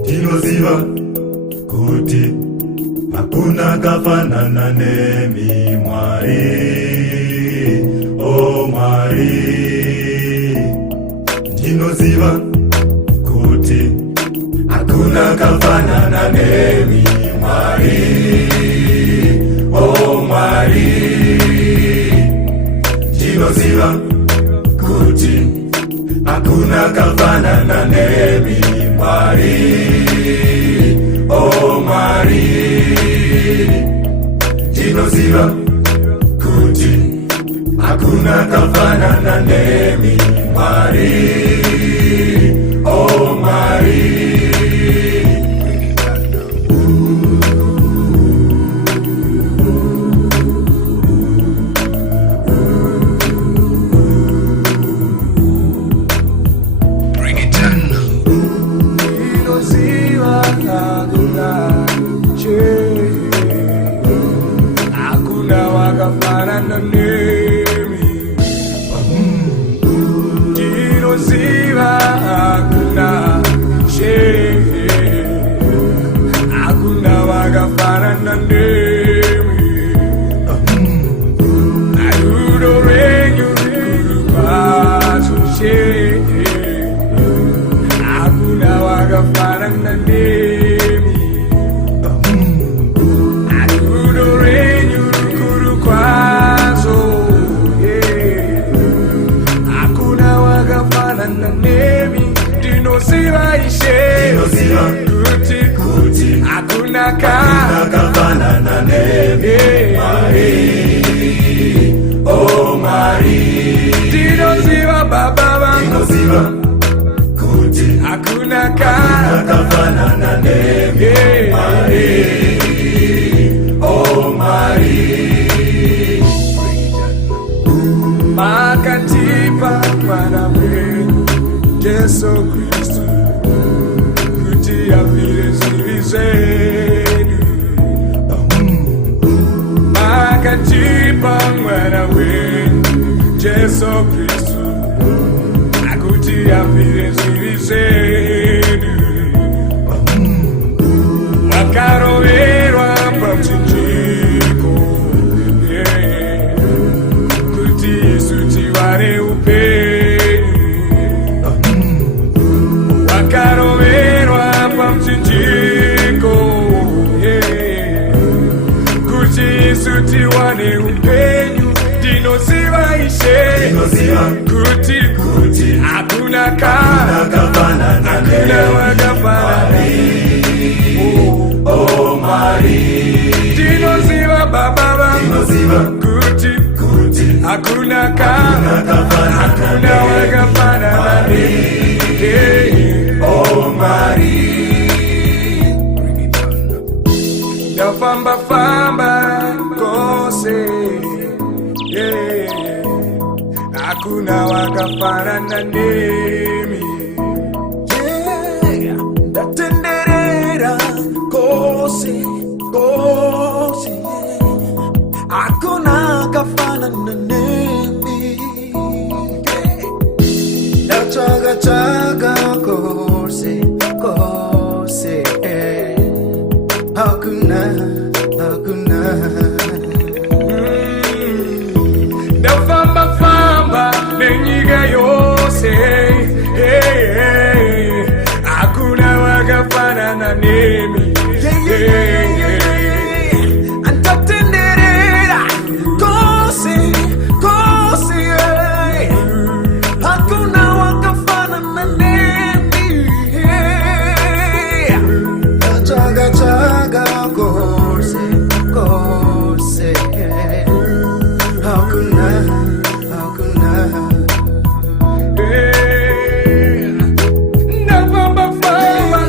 Ndinoziva kuti hakuna kafanana nemi Mwari, o Mwari. Ndinoziva kuti hakuna kafanana nemi Mwari, o Mwari. Ndinoziva kuti hakuna kafanana nemi Mwari, o Mwari. Ndinoziva kuti hakuna kafanana nemi Mwari, o Mwari. Hakuna wakafanana nemi, ndinoziva hakuna hakuna wakafanana nemi. Rudo renyu rwacho hakuna wakafanana nemi. Ndinoziva kuti hakuna kafanana nemi Mwari, o Mwari. Ndinoziva baba vangu, ndinoziva kuti hakuna kafanana nemi Mwari, o Mwari. Makatipa mwana wenyu Yesu Kristu kuti afire zvivi zvenyu. Makatipa mwana wenyu Yesu Kristu kuti afire zvivi zvenyu. Wakaroverwa pamuchinjiko kuti isu tive upenyu. Wakaroverwa pamuchinjiko kuti isu tive upenyu. Ndinoziva Ishe kuti hakuna kafanana nemi, o Mwari. Ndinoziva baba vangu kuti hakuna wakafanana nemi, o Mwari. Ndafamba famba kose, hakuna wakafanana nemi. Ndatenderera kose, hakuna kafanana nemi. Ndachaga kose, hakuna. Ndafamba famba nenyika yose, hakuna wakafanana nemi. Ndatenderera kose, hakuna wakafanana nemi. Ndachaga kose, hakuna. Ndafamba famba,